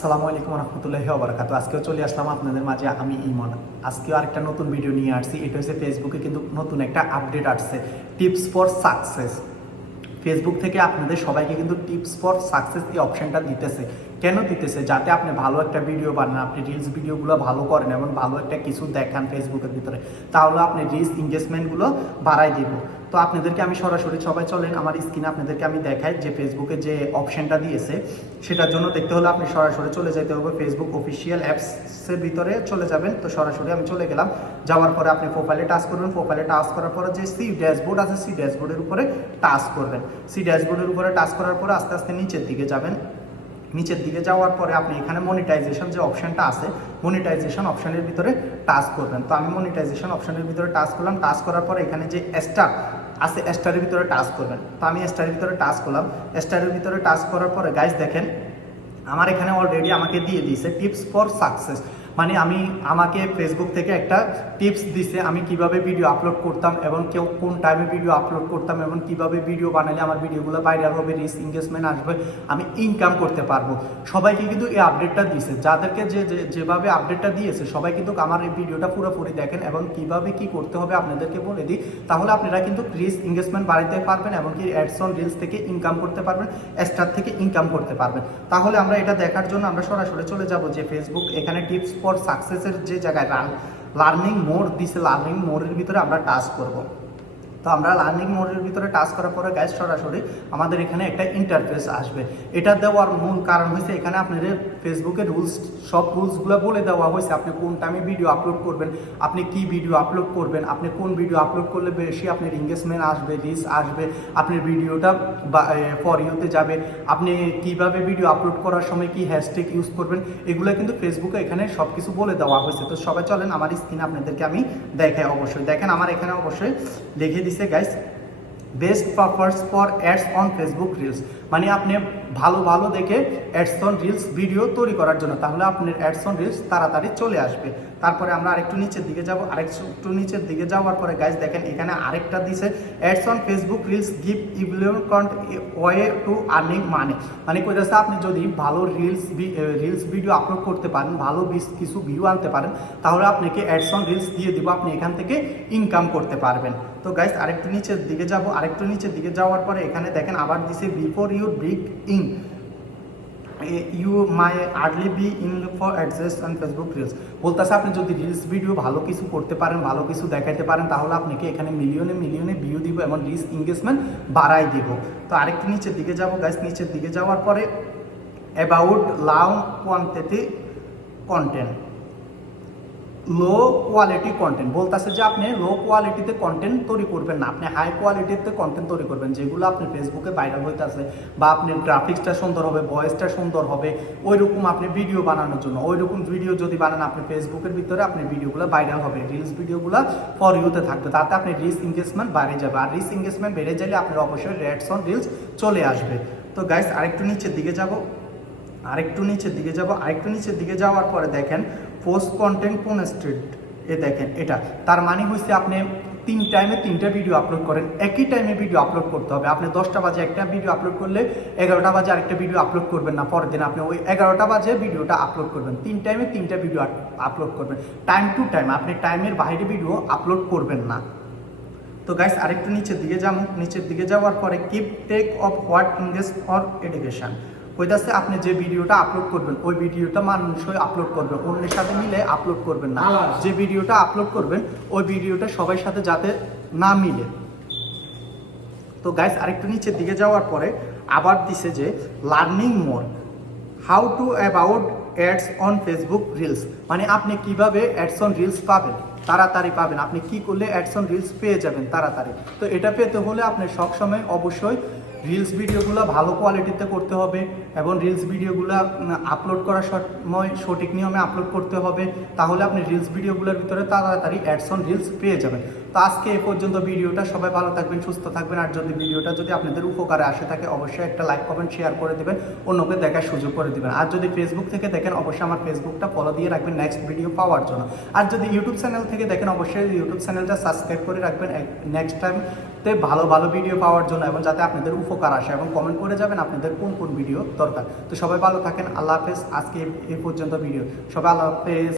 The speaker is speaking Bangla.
আসসালামু আলাইকুম রহমতুল্লাহি ওয়া বারাকাতুহু। আজকেও চলে আসলাম আপনাদের মাঝে আমি ইমন। আজকেও আরেকটা নতুন ভিডিও নিয়ে আসছি। এটা হচ্ছে ফেসবুকে কিন্তু নতুন একটা আপডেট আসছে, টিপস ফর সাকসেস। ফেসবুক থেকে আপনাদের সবাইকে কিন্তু টিপস ফর সাকসেস এই অপশনটা দিতেছে। কেন দিতেছে? যাতে আপনি ভালো একটা ভিডিও বানান, আপনি রিলস ভিডিওগুলো ভালো করেন এবং ভালো একটা কিছু দেখান ফেসবুকের ভিতরে, তাহলে আপনি রিলস এঙ্গেজমেন্টগুলো বাড়াই দিব। তো আপনাদেরকে আমি সরাসরি সবাই চলেন আমার স্ক্রিনে আপনাদেরকে আমি দেখাই যে ফেসবুকে যে অপশনটা দিয়েছে, সেটার জন্য দেখতে হলে আপনি সরাসরি চলে যেতে হবে ফেসবুক অফিসিয়াল অ্যাপসের ভিতরে চলে যাবেন। তো সরাসরি আমি চলে গেলাম। যাওয়ার পরে আপনি প্রোফাইলে টাচ করবেন। প্রোফাইলে টাচ করার পরে যে সি ড্যাশবোর্ড আছে, সি ড্যাশবোর্ডের উপরে টাচ করবেন। সি ড্যাশবোর্ডের উপরে টাচ করার পরে আস্তে আস্তে নিচের দিকে যাবেন। নিচের দিকে যাওয়ার পরে আপনি এখানে মনিটাইজেশন যে অপশনটা আছে, মনিটাইজেশন অপশনের ভিতরে টাচ করবেন। তো আমি মনিটাইজেশন অপশনের ভিতরে টাচ করলাম। টাচ করার পরে এখানে যে স্টার আছে, স্টারের ভিতরে টাচ করবেন। তো আমি স্টারের ভিতরে টাচ করলাম। স্টারের ভিতরে টাচ করার পরে গাইস দেখেন আমার এখানে অলরেডি আমাকে দিয়ে দিয়েছে টিপস ফর সাকসেস। মানে আমাকে ফেসবুক থেকে একটা টিপস দিছে আমি কিভাবে ভিডিও আপলোড করতাম এবং কেউ কোন টাইমে ভিডিও আপলোড করতাম এবং কিভাবে ভিডিও বানালে আমার ভিডিওগুলো ভাইরাল হবে, রিচ এঙ্গেজমেন্ট আসবে, আমি ইনকাম করতে পারবো। সবাইকে কিন্তু এই আপডেটটা দিয়েছে। যাদেরকে যেভাবে আপডেটটা দিয়েছে সবাই কিন্তু আমার এই ভিডিওটা পুরোপুরি দেখেন এবং কিভাবে কি করতে হবে আপনাদেরকে বলে দিই। তাহলে আপনারা কিন্তু রিচ এঙ্গেজমেন্ট বাড়াতে পারবেন এবং কি অ্যাডস অন রিলস থেকে ইনকাম করতে পারবেন, স্টার থেকে ইনকাম করতে পারবেন। তাহলে আমরা এটা দেখার জন্য আমরা সরাসরি চলে যাব যে ফেসবুক এখানে টিপস ফর সাকসেসের যে জায়গায় লার্নিং মোড দিছে, লার্নিং মোডের ভিতরে আমরা টাচ করব। তো আমরা লার্নিং মোডের ভিতরে টাচ করার পরে গাইস সরাসরি আমাদের এখানে একটা ইন্টারফেস আসবে। এটা দেওয়ার মূল কারণ হয়েছে এখানে আপনাদের ফেসবুকের সব রুলসগুলো বলে দেওয়া হয়েছে। আপনি কোন টাইমে ভিডিও আপলোড করবেন, আপনি কি ভিডিও আপলোড করবেন, আপনি কোন ভিডিও আপলোড করলে বেশি আপনার এঙ্গেজমেন্ট আসবে, রিচ আসবে, আপনার ভিডিওটা ফর ইউতে যাবে, আপনি কিভাবে ভিডিও আপলোড করার সময় কি হ্যাশট্যাগ ইউজ করবেন, এগুলো কিন্তু ফেসবুকে এখানে সব কিছু বলে দেওয়া হয়েছে। তো সবাই চলেন আমার স্ক্রিনে আপনাদেরকে আমি দেখাই। অবশ্যই দেখেন আমার এখানে অবশ্যই লিখে দিছে guys best purpose for ads on Facebook reels. মানে আপনি ভালো ভালো দেখে অ্যাডস অন রিলস ভিডিও তৈরি করার জন্য, তাহলে আপনার অ্যাডস অন রিলস তাড়াতাড়ি চলে আসবে। তারপরে আমরা আরেকটু নিচের দিকে যাব। আরেকটু নিচের দিকে যাওয়ার পরে গাইস দেখেন এখানে আরেকটা দিছে ads on Facebook reels give involvement way to earning money. মানে কইতাছে আপনি যদি ভালো রিলস ভিডিও আপলোড করতে পারেন, ভালো কিছু ভিউ আনতে পারেন, তাহলে আপনাকে অ্যাডস অন রিলস দিয়ে দিব, আপনি এখান থেকে ইনকাম করতে পারবেন। তো গাইস আরেকটু নিচের দিকে যাব। আরেকটু নিচের দিকে যাওয়ার পরে এখানে দেখেন আবার দিছে before you brick in you my early be in for address on Facebook reels. বলতেছে আপনি যদি রিলস ভিডিও ভালো কিছু করতে পারেন, ভালো কিছু দেখাইতে পারেন, তাহলে আপনাকে এখানে মিলিয়নে মিলিয়নে ভিউ দিব এবং রিচ এঙ্গেজমেন্ট বাড়াই দিব। তো আরেকটু নিচের দিকে যাব গাইস। নিচের দিকে যাওয়ার পরে অ্যাবাউট লাউ quantity content, low quality content. বলতেছে যে আপনি লো কোয়ালিটিতে কন্টেন্ট তৈরি করবেন না, আপনি হাই কোয়ালিটিতে কন্টেন্ট তৈরি করবেন, যেগুলো আপনি ফেসবুকে ভাইরাল হইতেছে বা আপনার গ্রাফিক্সটা সুন্দর হবে, ভয়েসটা সুন্দর হবে, ওই রকম আপনি ভিডিও বানানোর জন্য। ওই রকম ভিডিও যদি বানান আপনি ফেসবুকের ভিতরে আপনার ভিডিওগুলো ভাইরাল হবে, রিলস ভিডিওগুলো ফর ইউতে থাকবে, তাতে আপনি রিচ এঙ্গেজমেন্ট বাড়ে যাবে। আর রিচ এঙ্গেজমেন্ট বেড়ে গেলে আপনার অবশ্যই অ্যাডস অন রিলস চলে আসবে। তো গাইস আরেকটু নিচের দিকে যাব। আরেকটু নিচের দিকে যাওয়ার পরে দেখেন পোস্ট কন্টেন্ট কোন স্ট্রিট, এ দেখেন এটা তার মানে হচ্ছে আপনি তিন টাইমে তিনটা ভিডিও আপলোড করেন, একই টাইমে ভিডিও আপলোড করতে হবে। আপনি 10টা বাজে একটা ভিডিও আপলোড করলে 11টা বাজে আরেকটা ভিডিও আপলোড করবেন না, পরের দিন আপনি ওই 11টা বাজে ভিডিওটা আপলোড করবেন। তিন টাইমে তিনটা ভিডিও আপলোড করবেন, টাইম টু টাইম, আপনি টাইমের বাইরে ভিডিও আপলোড করবেন না। তো গাইস আরেকটু নিচের দিকে যাবো। নিচের দিকে যাওয়ার পরে keep take of what English for education. কইতাছে আপনি যে ভিডিওটা আপলোড করবেন ওই ভিডিওটা মানুষই আপলোড করবে, অন্যের সাথে মিলে আপলোড করবেন না। যে ভিডিওটা আপলোড করবেন ওই ভিডিওটা সবার সাথে যাতে না মিলে। তো গাইস আরেকটু নিচের দিকে যাওয়ার পরে আবার দিছে যে learning more how to about ads on Facebook reels. মানে আপনি কিভাবে অ্যাডস অন রিলস পাবেন, তাড়াতাড়ি পাবেন, আপনি কি করলে অ্যাডস অন রিলস পেয়ে যাবেন তাড়াতাড়ি। তো এটা পেতে হলে আপনি সবসময় অবশ্যই রিলস ভিডিওগুলো ভালো কোয়ালিটিতে করতে হবে এবং রিলস ভিডিওগুলো আপলোড করার সময় সঠিক নিয়মে আপলোড করতে হবে, তাহলে আপনি রিলস ভিডিওগুলোর ভিতরে তাড়াতাড়ি অ্যাডস অন রিলস পেয়ে যাবেন। তো আজকে এ পর্যন্ত ভিডিওটা, সবাই ভালো থাকবেন, সুস্থ থাকবেন। আর যদি ভিডিওটা যদি আপনাদের উপকারে আসে থাকে অবশ্যই একটা লাইক কমেন্ট শেয়ার করে দেবেন, অন্যকে দেখার সুযোগ করে দেবেন। আর যদি ফেসবুক থেকে দেখেন অবশ্যই আমার ফেসবুকটা ফলো দিয়ে রাখবেন নেক্সট ভিডিও পাওয়ার জন্য। আর যদি ইউটিউব চ্যানেল থেকে দেখেন অবশ্যই ইউটিউব চ্যানেলটা সাবস্ক্রাইব করে রাখবেন নেক্সট টাইম তো এই ভালো ভালো ভিডিও পাওয়ার জন্য এবং যাতে আপনাদের উপকার আসে, এবং কমেন্ট করে যাবেন আপনাদের কোন কোন ভিডিও দরকার। তো সবাই ভালো থাকেন, আল্লাহ হাফেজ। আজকে এই পর্যন্ত ভিডিও, সবাই আল্লাহ হাফেজ।